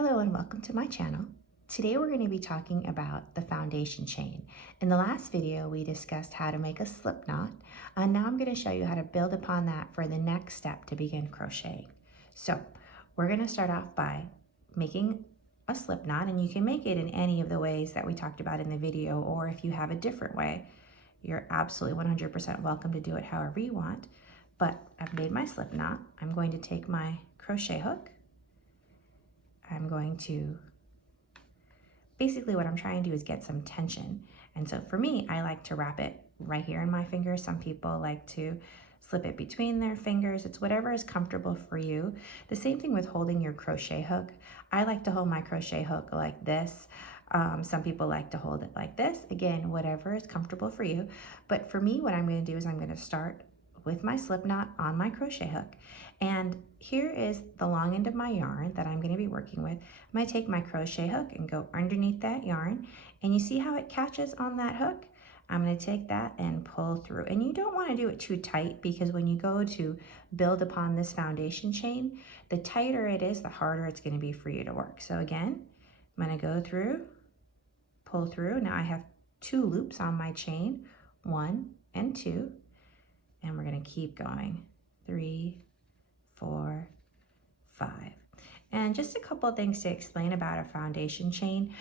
Hello and welcome to my channel. Today we're going to be talking about the foundation chain. In the last video we discussed how to make a slip knot, and now I'm going to show you how to build upon that for the next step to begin crocheting. So we're going to start off by making a slip knot, and you can make it in any of the ways that we talked about in the video, or if you have a different way, you're absolutely 100% welcome to do it however you want. But I've made my slip knot. I'm going to take my crochet hook. I'm going to, basically what I'm trying to do is get some tension. And so for me, I like to wrap it right here in my fingers. Some people like to slip it between their fingers. It's whatever is comfortable for you. The same thing with holding your crochet hook. I like to hold my crochet hook like this. Some people like to hold it like this. Again, whatever is comfortable for you. But for me, what I'm going to do is I'm going to start with my slip knot on my crochet hook. And here is the long end of my yarn that I'm going to be working with. I'm going to take my crochet hook and go underneath that yarn. And you see how it catches on that hook? I'm going to take that and pull through. And you don't want to do it too tight, because when you go to build upon this foundation chain, the tighter it is, the harder it's going to be for you to work. So again, I'm going to go through, pull through. Now I have 2 loops on my chain, 1 and 2. And we're going to keep going. 3, 4, 5. And just a couple of things to explain about a foundation chain.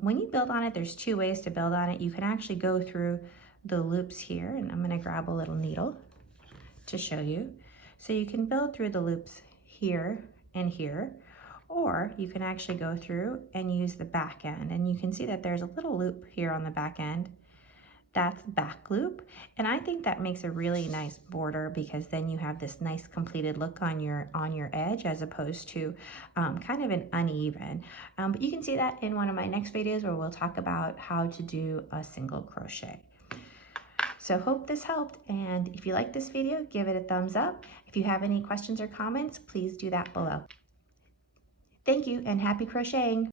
When you build on it, there's 2 ways to build on it. You can actually go through the loops here, and I'm going to grab a little needle to show you. So you can build through the loops here and here, or you can actually go through and use the back end. And you can see that there's a little loop here on the back end. That's back loop, and I think that makes a really nice border, because then you have this nice completed look on your edge, as opposed to kind of an uneven. But you can see that in one of my next videos where we'll talk about how to do a single crochet. So hope this helped, and if you like this video, give it a thumbs up. If you have any questions or comments, please do that below. Thank you and happy crocheting.